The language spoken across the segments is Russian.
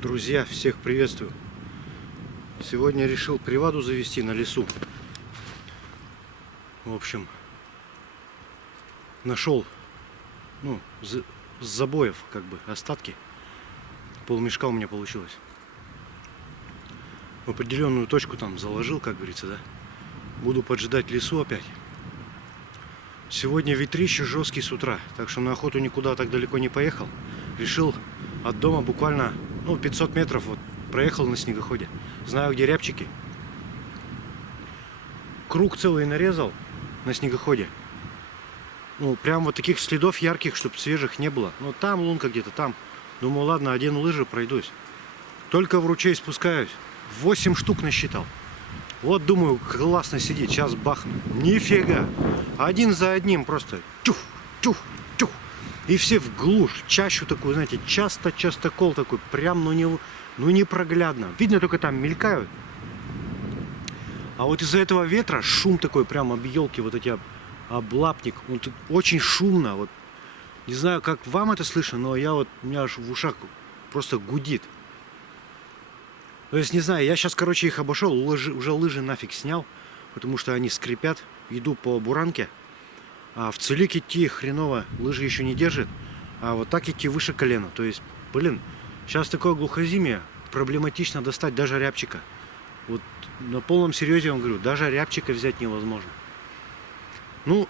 Друзья, всех приветствую. Сегодня решил приваду завести на лесу. В общем, нашел, с забоев, как бы, остатки. Полмешка у меня получилось. В определенную точку там заложил, как говорится, да. Буду поджидать лесу опять. Сегодня ветрище жесткий с утра, так что на охоту никуда так далеко не поехал. Решил от дома буквально 500 метров вот проехал на снегоходе. Знаю, где рябчики. Круг целый нарезал на снегоходе. Прям вот таких следов ярких, чтобы свежих не было. Там лунка где-то, там. Думаю, ладно, одену лыжи, пройдусь. Только в ручей спускаюсь. 8 штук насчитал. Вот думаю, классно сидит, сейчас бахну. Нифига. Один за одним просто тюх, тюх, тюх. И все в глушь, чащу такую, знаете, частокол такой, прям, непроглядно. Видно, только там мелькают. А вот из-за этого ветра шум такой, прям об елки, вот эти облапник. Очень шумно. Вот. Не знаю, как вам это слышно, но у меня аж в ушах просто гудит. То есть, не знаю, я сейчас, их обошел, уже лыжи нафиг снял, потому что они скрипят. Иду по буранке. А в целик идти хреново, лыжи еще не держит. А вот так идти выше колена. То есть, сейчас такое глухозимье, проблематично достать даже рябчика. Вот на полном серьезе вам говорю, даже рябчика взять невозможно.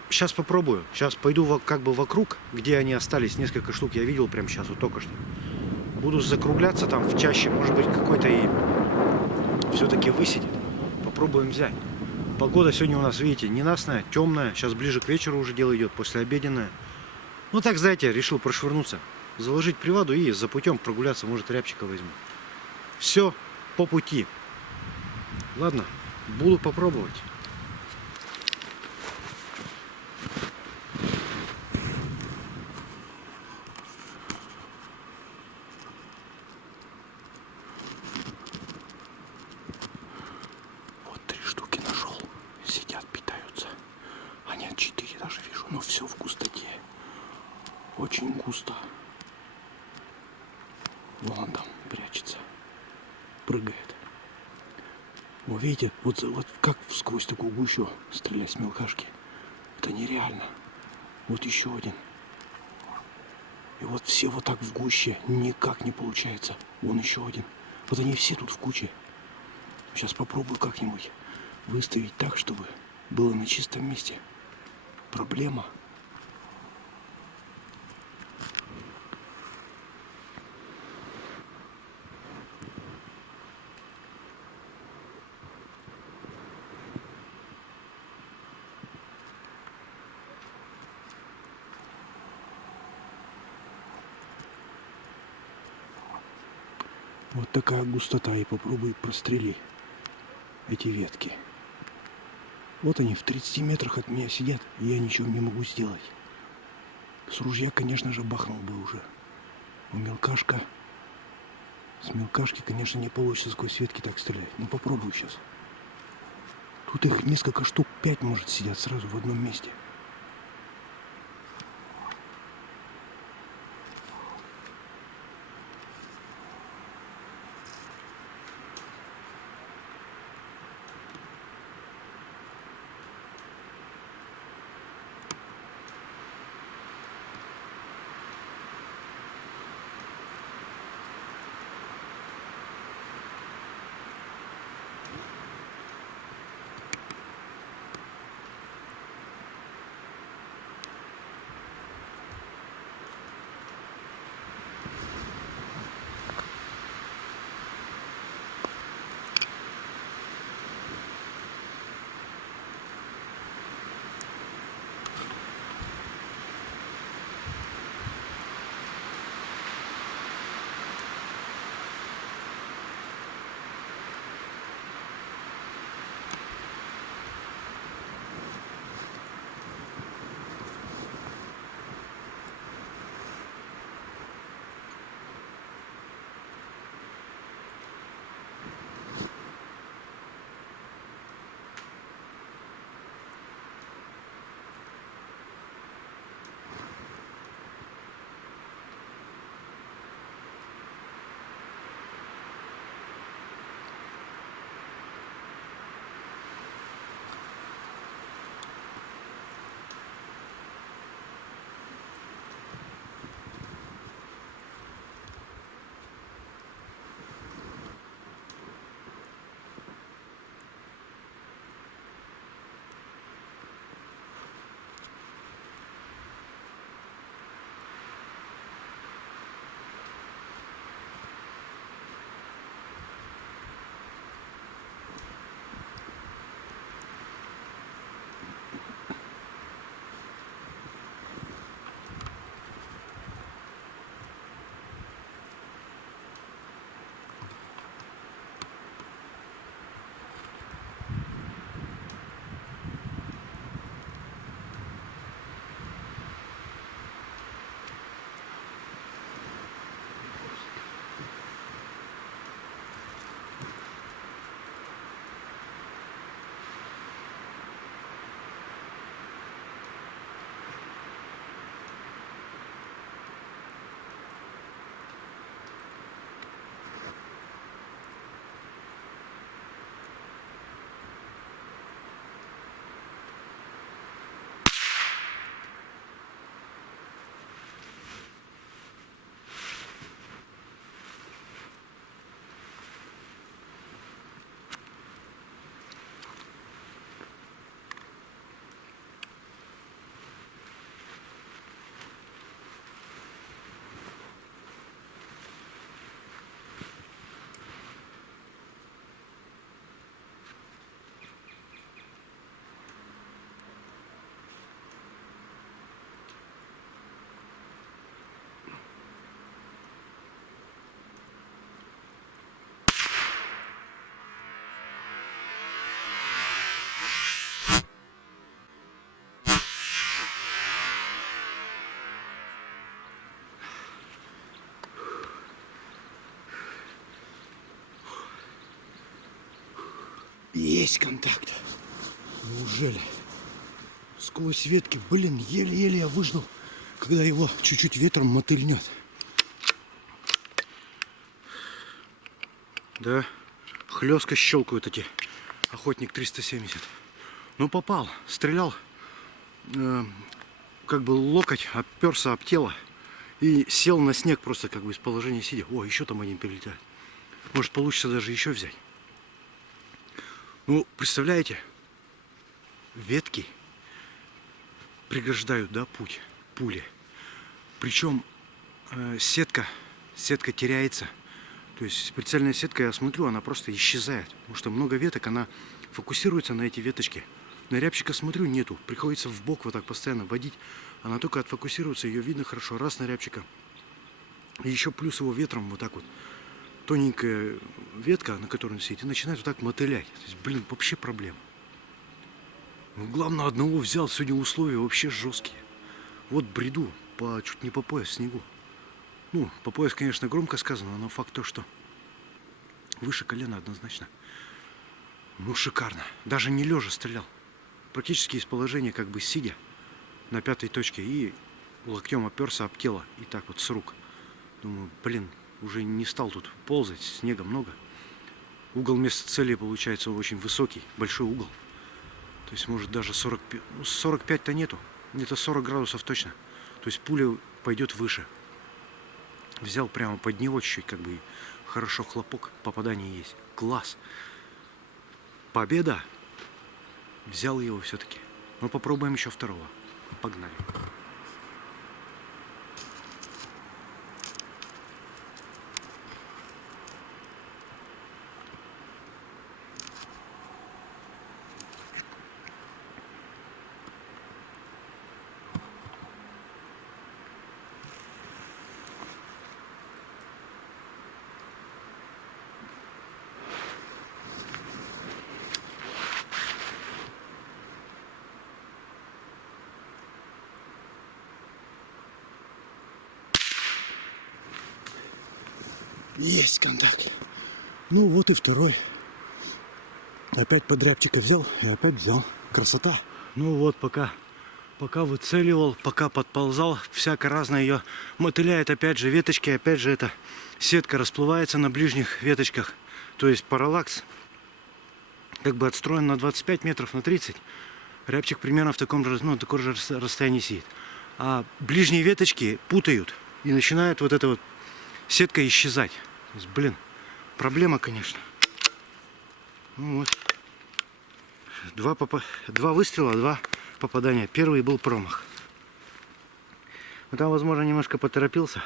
Сейчас попробую. Сейчас пойду вокруг, где они остались, несколько штук я видел прямо сейчас, вот только что. Буду закругляться там в чаще, может быть какой-то и все-таки высидит. Попробуем взять. Погода сегодня у нас, видите, ненастная, темная. Сейчас ближе к вечеру уже дело идет, послеобеденное. Так, знаете, решил прошвырнуться. Заложить приваду и за путем прогуляться, может, рябчика возьму. Все по пути. Ладно, буду попробовать. Вот 3 штуки нашел. Сидят, питаются. А нет, 4 даже вижу, но все в густоте. Очень густо. Вон он там прячется. Прыгает. Видите, вот как сквозь такую гущу стрелять с мелкашки. Это нереально. Вот еще один. И вот все вот так в гуще. Никак не получается. Вон еще один. Вот они все тут в куче. Сейчас попробую как-нибудь выставить так, чтобы было на чистом месте. Проблема. Вот такая густота, и попробуй прострели эти ветки. Вот они в 30 метрах от меня сидят, и я ничего не могу сделать. С ружья, конечно же, бахнул бы уже. С мелкашки, конечно, не получится сквозь ветки так стрелять. Но попробую сейчас. Тут их несколько штук, 5 может сидят сразу в одном месте. Есть контакт. Неужели? Сквозь ветки, блин, еле-еле я выждал, когда его чуть-чуть ветром мотыльнет. Да, хлестко щелкают эти охотник 370. Ну попал, стрелял, как бы локоть оперся об тело и сел на снег просто как бы из положения сидя. О, еще там один перелетает. Может получится даже еще взять. Ну, представляете, ветки преграждают, да, путь пули. Причем сетка теряется. То есть прицельная сетка, я смотрю, она просто исчезает. Потому что много веток, она фокусируется на эти веточки. На рябчика смотрю, нету. Приходится в бок вот так постоянно водить. Она только отфокусируется, ее видно хорошо. Раз на рябчика. И еще плюс его ветром вот так вот. Тоненькая ветка, на которой он сидит, и начинает вот так мотылять. То есть, блин, вообще проблема. Ну, главное, одного взял. Сегодня условия вообще жесткие. Вот бреду чуть не по пояс в снегу. Ну, по пояс, конечно, громко сказано, но факт то, что выше колена однозначно. Ну, шикарно. Даже не лежа стрелял. Практически из положения, как бы сидя на пятой точке и локтем оперся об тело. И так вот с рук. Думаю, блин, уже не стал тут ползать, снега много. Угол места цели получается очень высокий, большой угол. То есть, может, даже 45-то нету. Где-то 40 градусов точно. То есть пуля пойдет выше. Взял прямо под него чуть-чуть, как бы хорошо хлопок, попадание есть. Класс. Победа. Взял его все-таки. Но попробуем еще второго. Погнали. Есть контакт. Ну вот и второй. Опять под рябчика взял и опять взял. Красота. Ну вот пока выцеливал, пока подползал, всяко разное ее мотыляет. Опять же веточки, опять же эта сетка расплывается на ближних веточках. То есть параллакс как бы отстроен на 25 метров, на 30. Рябчик примерно в таком же расстоянии сидит. А ближние веточки путают и начинает вот эта вот сетка исчезать. То есть, блин, проблема, конечно. Ну вот. Два выстрела, 2 попадания. Первый был промах. Но там, возможно, немножко поторопился.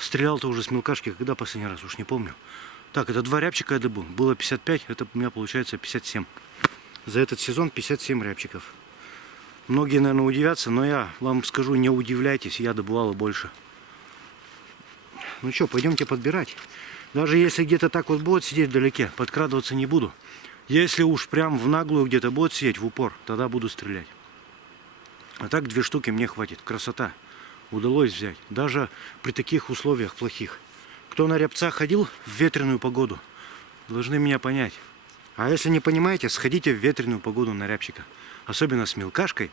Стрелял-то уже с мелкашки, когда последний раз, уж не помню. Так, это 2 рябчика я добыл. Было 55, это у меня получается 57. За этот сезон 57 рябчиков. Многие, наверное, удивятся, но я вам скажу, не удивляйтесь, я добывала больше. Ну что, пойдемте подбирать. Даже если где-то так вот будет сидеть вдалеке, подкрадываться не буду. Если уж прям в наглую где-то будет сидеть в упор, тогда буду стрелять. А так 2 штуки мне хватит. Красота. Удалось взять. Даже при таких условиях плохих. Кто на рябца ходил в ветреную погоду, должны меня понять. А если не понимаете, сходите в ветреную погоду на рябчика. Особенно с мелкашкой.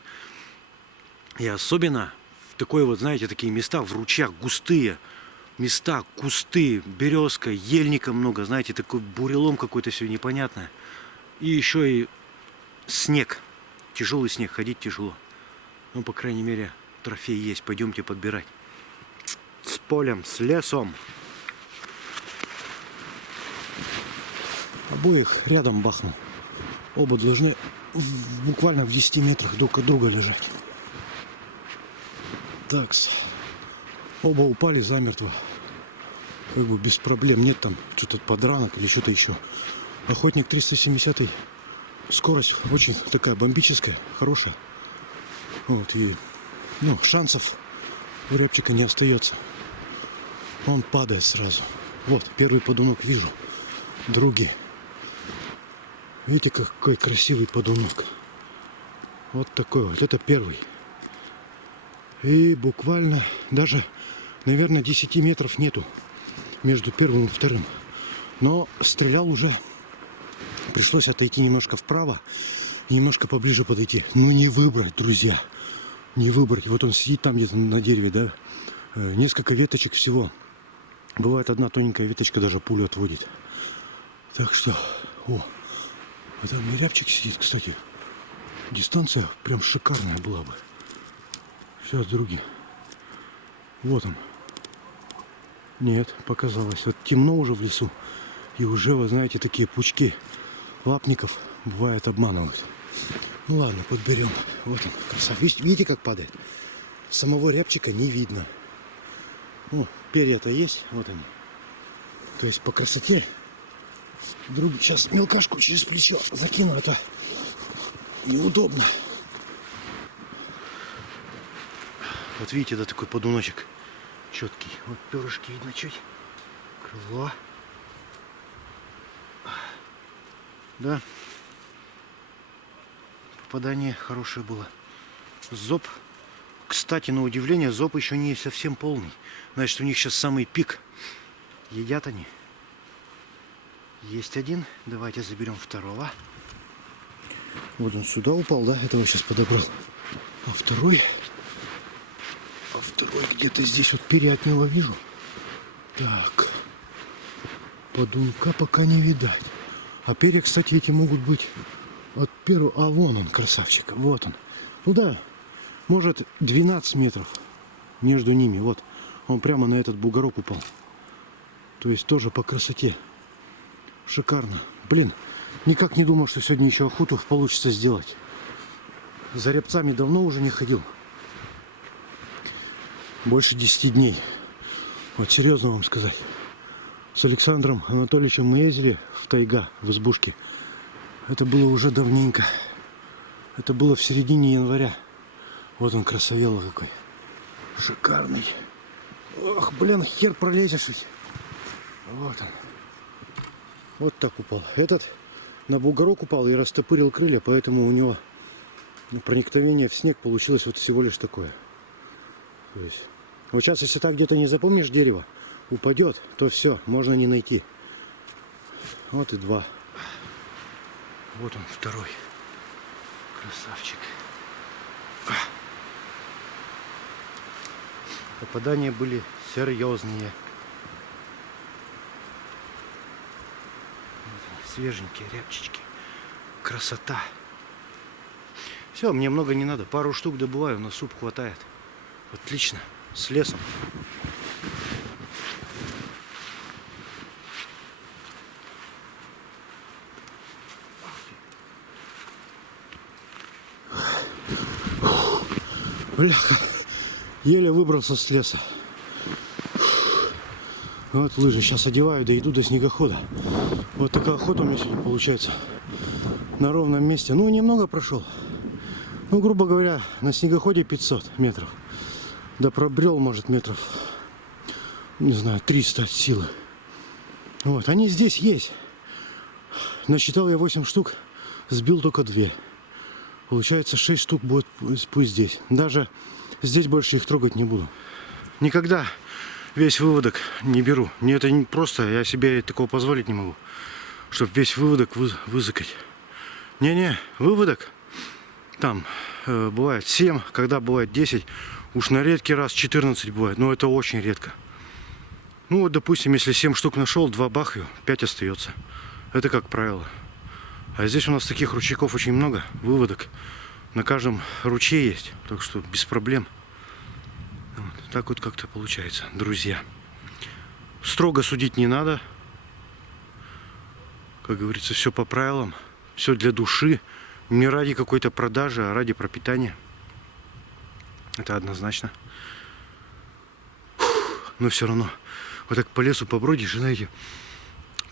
И особенно в такой вот, знаете, такие места в ручьях густые. Места, кусты, березка, ельника много, знаете, такой бурелом какой-то все непонятное. И еще и снег, тяжелый снег, ходить тяжело. Ну, по крайней мере, трофей есть, пойдемте подбирать. С полем, с лесом. Обоих рядом бахнул. Оба должны буквально в 10 метрах друг от друга лежать. Такс. Оба упали замертво. Как бы без проблем. Нет там что-то подранок или что-то еще. Охотник 370. Скорость очень такая бомбическая, хорошая. Вот, и шансов у рябчика не остается. Он падает сразу. Вот, первый подунок вижу. Другие. Видите, какой красивый подунок. Вот такой вот. Это первый. И буквально даже, наверное, 10 метров нету между первым и вторым. Но стрелял уже Пришлось отойти немножко вправо, немножко поближе подойти. Ну не выбрать, друзья. Не выбрать. Вот он сидит там где-то на дереве, да. Несколько веточек всего. Бывает одна тоненькая веточка даже пулю отводит. Так что, о, а там рябчик сидит, кстати. Дистанция прям шикарная была бы. Сейчас, други. Вот он. Нет, показалось. Вот темно уже в лесу. И уже, вы знаете, такие пучки лапников бывает обманывают. Ну ладно, подберем. Вот он, красавец. Видите, как падает? Самого рябчика не видно. Ну, перья-то есть, вот они. То есть по красоте. Друг, сейчас мелкашку через плечо закину, это неудобно. Вот видите, да, такой подуночек четкий. Вот перышки видно чуть. Крыло. Да. Попадание хорошее было. Зоб. Кстати, на удивление, зоб еще не совсем полный. Значит, у них сейчас самый пик. Едят они. Есть один. Давайте заберем второго. Вот он сюда упал, да? Этого сейчас подобрал. А второй где-то здесь вот перья от него вижу. Так. Подунка пока не видать. А перья, кстати, эти могут быть от первого. А вон он, красавчик. Вот он. Ну да. Может 12 метров между ними. Вот. Он прямо на этот бугорок упал. То есть тоже по красоте. Шикарно. Блин, никак не думал, что сегодня еще охоту получится сделать. За рябцами давно уже не ходил. Больше 10 дней. Вот серьезно вам сказать. С Александром Анатольевичем мы ездили в тайга, в избушке. Это было уже давненько. Это было в середине января. Вот он, красавело какой. Шикарный. Ох, блин, хер пролезешь ведь. Вот он. Вот так упал. Этот на бугорок упал и растопырил крылья, поэтому у него проникновение в снег получилось вот всего лишь такое. То есть, вот сейчас, если так где-то не запомнишь дерево, упадет, то все, можно не найти. Вот и два. Вот он, второй. Красавчик. Попадания были серьезные. Свеженькие рябчички. Красота. Все, мне много не надо. Пару штук добываю, на суп хватает. Отлично. С лесом. Бляха. Еле выбрался с леса. Вот лыжи сейчас одеваю, да иду до снегохода. Вот такая охота у меня сегодня получается. На ровном месте. Ну, немного прошел. Ну, грубо говоря, на снегоходе 500 метров. Да пробрел, может, метров, не знаю, 300 от силы. Вот, они здесь есть. Насчитал я 8 штук, сбил только 2. Получается, 6 штук будет пусть здесь. Даже здесь больше их трогать не буду. Никогда весь выводок не беру. Мне это не просто, я себе такого позволить не могу. Чтобы весь выводок вызыкать. Не-не, выводок там бывает 7, когда бывает 10. Уж на редкий раз 14 бывает. Но это очень редко. Ну вот, допустим, если 7 штук нашел, 2 бахаю, 5 остается. Это как правило. А здесь у нас таких ручейков очень много, выводок. На каждом ручье есть, так что без проблем. Вот, так вот как-то получается, друзья. Строго судить не надо. Как говорится, все по правилам. Все для души. Не ради какой-то продажи, а ради пропитания. Это однозначно. Но все равно. Вот так по лесу побродишь, и знаете,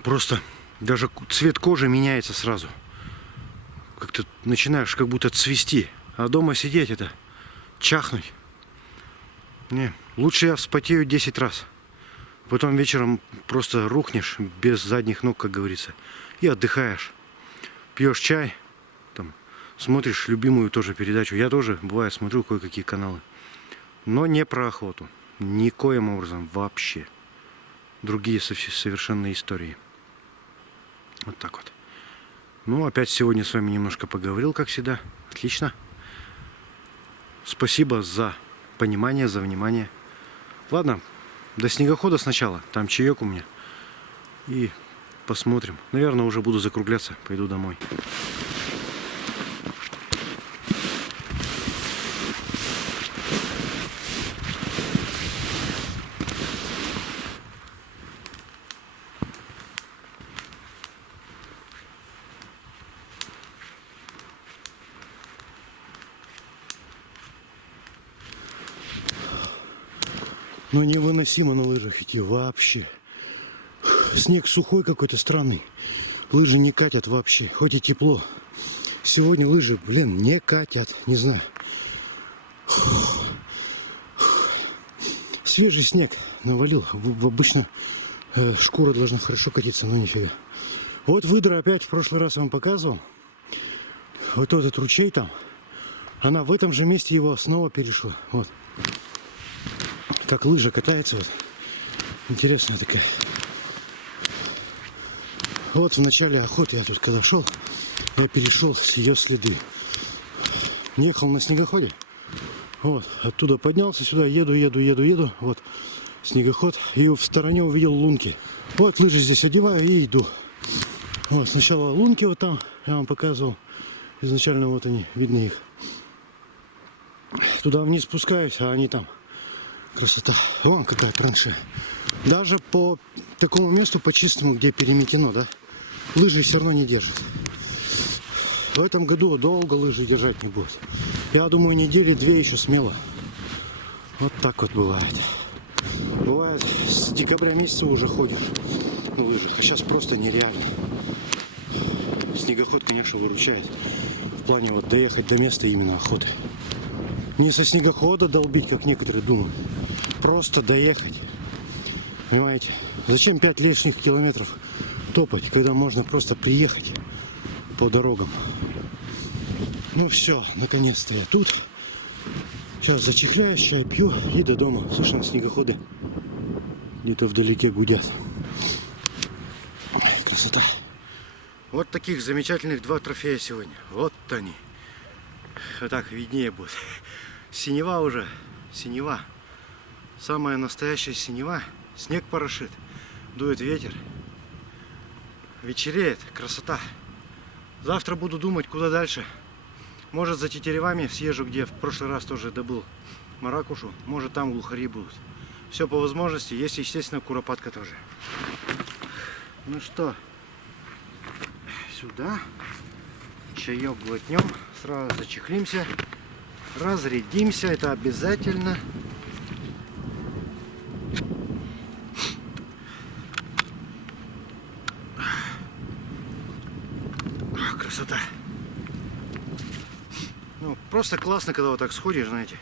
просто даже цвет кожи меняется сразу. Как-то начинаешь как будто цвести. А дома сидеть это, чахнуть. Не, лучше я вспотею 10 раз. Потом вечером просто рухнешь без задних ног, как говорится. И отдыхаешь. Пьешь чай, там, смотришь любимую тоже передачу. Я тоже, бывает, смотрю кое-какие каналы. Но не про охоту. Никоим образом вообще. Другие совершенно истории. Вот так вот. Ну, опять сегодня с вами немножко поговорил, как всегда. Отлично. Спасибо за понимание, за внимание. Ладно, до снегохода сначала. Там чаек у меня. И посмотрим. Наверное, уже буду закругляться. Пойду домой. Ну невыносимо на лыжах идти вообще. Снег сухой какой-то странный. Лыжи не катят вообще, хоть и тепло. Сегодня лыжи, блин, не катят, не знаю. Свежий снег навалил. Обычно шкура должна хорошо катиться, но нифига. Вот выдра опять в прошлый раз я вам показывал. Вот этот ручей там. Она в этом же месте его снова перешла. Вот. Как лыжа катается. Вот. Интересная такая. Вот в начале охоты я тут когда шел, я перешел с ее следы. Ехал на снегоходе. Вот, оттуда поднялся сюда, еду. Вот, снегоход. И в стороне увидел лунки. Вот лыжи здесь одеваю и иду. Вот, сначала лунки вот там, я вам показывал. Изначально вот они, видно их. Туда вниз спускаюсь, а они там. Красота. Вон какая траншея. Даже по такому месту, по чистому, где переметено, да, лыжи все равно не держат. В этом году долго лыжи держать не будут. Я думаю, недели две еще смело. Вот так вот бывает. Бывает, с декабря месяца уже ходишь на лыжах, а сейчас просто нереально. Снегоход, конечно, выручает. В плане вот доехать до места именно охоты. Не со снегохода долбить, как некоторые думают. Просто доехать. Понимаете? Зачем 5 лишних километров топать, когда можно просто приехать по дорогам? Ну все, наконец-то я тут. Сейчас зачехляюсь, чай пью и до дома. Слышно, снегоходы где-то вдалеке гудят. Ой, красота. Вот таких замечательных 2 трофея сегодня. Вот они. Вот так виднее будет. Синева уже. Синева. Самая настоящая синева. Снег порошит. Дует ветер. Вечереет. Красота. Завтра буду думать, куда дальше. Может, за Тетеревами съезжу, где в прошлый раз тоже добыл маракушу. Может, там глухари будут. Все по возможности. Есть, естественно, куропатка тоже. Ну что, сюда. Чаек глотнем. Сразу зачехлимся. Разрядимся. Это обязательно. Красота. Ну, просто классно, когда вот так сходишь, знаете.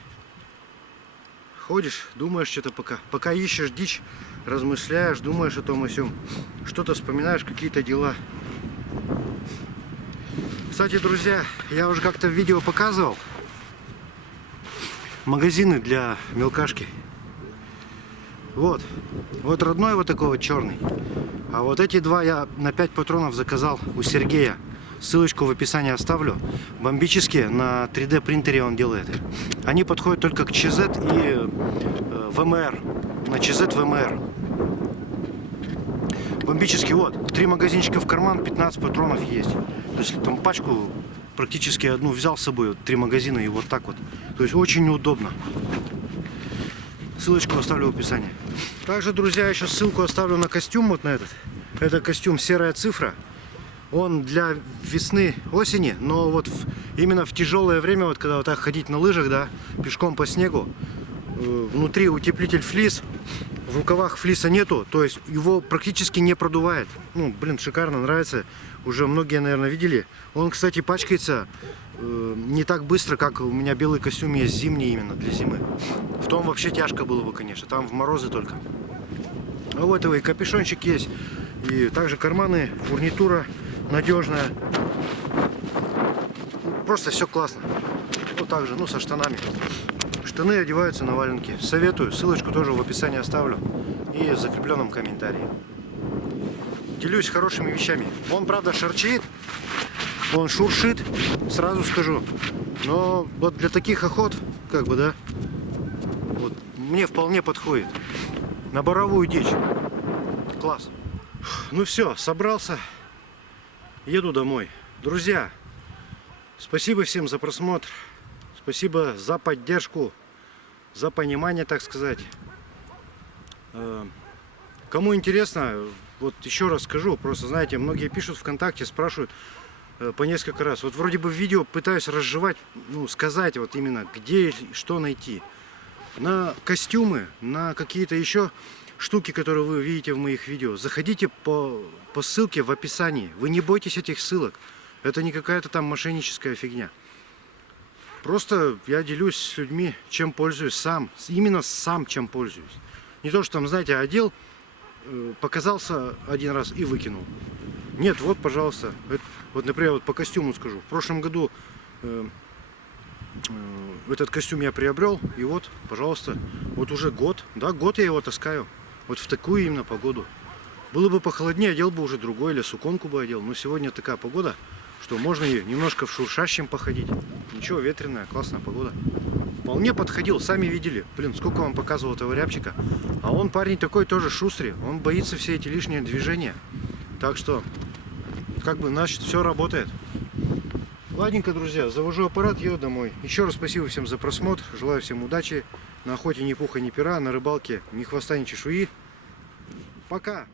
Ходишь, думаешь что-то пока ищешь дичь, размышляешь, думаешь о том о сём. Что-то вспоминаешь, какие-то дела. Кстати, друзья, я уже как-то в видео показывал магазины для мелкашки. Вот. Вот родной вот такой вот черный. А вот эти 2 я на 5 патронов заказал у Сергея. Ссылочку в описании оставлю. Бомбические, на 3D принтере он делает. Они подходят только к ЧЗ и ВМР. На ЧЗ ВМР. Бомбический, вот. 3 магазинчика в карман, 15 патронов есть. То есть там пачку практически одну взял с собой, 3 магазина и вот так вот. То есть очень неудобно. Ссылочку оставлю в описании. Также, друзья, еще ссылку оставлю на костюм вот на этот. Это костюм «Серая цифра». Он для весны, осени, но вот именно в тяжелое время, вот когда вот так ходить на лыжах, да, пешком по снегу, внутри утеплитель флис, в рукавах флиса нету, то есть его практически не продувает. Ну, блин, шикарно, нравится. Уже многие, наверное, видели. Он, кстати, пачкается не так быстро, как у меня белый костюм есть зимний именно для зимы. В том вообще тяжко было бы, конечно, там в морозы только. А вот его и капюшончик есть, и также карманы, фурнитура надежная. Просто все классно. Вот так же, ну, со штанами. Штаны одеваются на валенки. Советую. Ссылочку тоже в описании оставлю. И в закрепленном комментарии. Делюсь хорошими вещами. Он, правда, шарчит. Он шуршит, сразу скажу. Но вот для таких охот, как бы, да, вот, мне вполне подходит. На боровую дичь. Класс. Ну все, собрался. Еду домой. Друзья, спасибо всем за просмотр. Спасибо за поддержку, за понимание, так сказать. Кому интересно, вот еще раз скажу, просто знаете, многие пишут ВКонтакте, спрашивают по несколько раз. Вот вроде бы в видео пытаюсь разжевать, ну, сказать вот именно, где и что найти. На костюмы, на какие-то еще штуки, которые вы видите в моих видео, заходите по ссылке в описании. Вы не бойтесь этих ссылок. Это не какая-то там мошенническая фигня. Просто я делюсь с людьми, чем пользуюсь сам. Именно сам, чем пользуюсь. Не то, что там, знаете, одел, показался один раз и выкинул. Нет, вот, пожалуйста. Вот, например, вот по костюму скажу. В прошлом году этот костюм я приобрел. И вот, пожалуйста, вот уже год. Да, год я его таскаю. Вот в такую именно погоду. Было бы похолоднее, одел бы уже другой, или суконку бы одел. Но сегодня такая погода, что можно и немножко в шуршащем походить. Ничего, ветреная, классная погода. Вполне подходил, сами видели. Блин, сколько вам показывал этого рябчика. А он парень такой тоже шустрый. Он боится все эти лишние движения. Так что, как бы, значит, все работает. Ладненько, друзья, завожу аппарат, еду домой. Еще раз спасибо всем за просмотр. Желаю всем удачи. На охоте ни пуха, ни пера, на рыбалке ни хвоста, ни чешуи. Пока!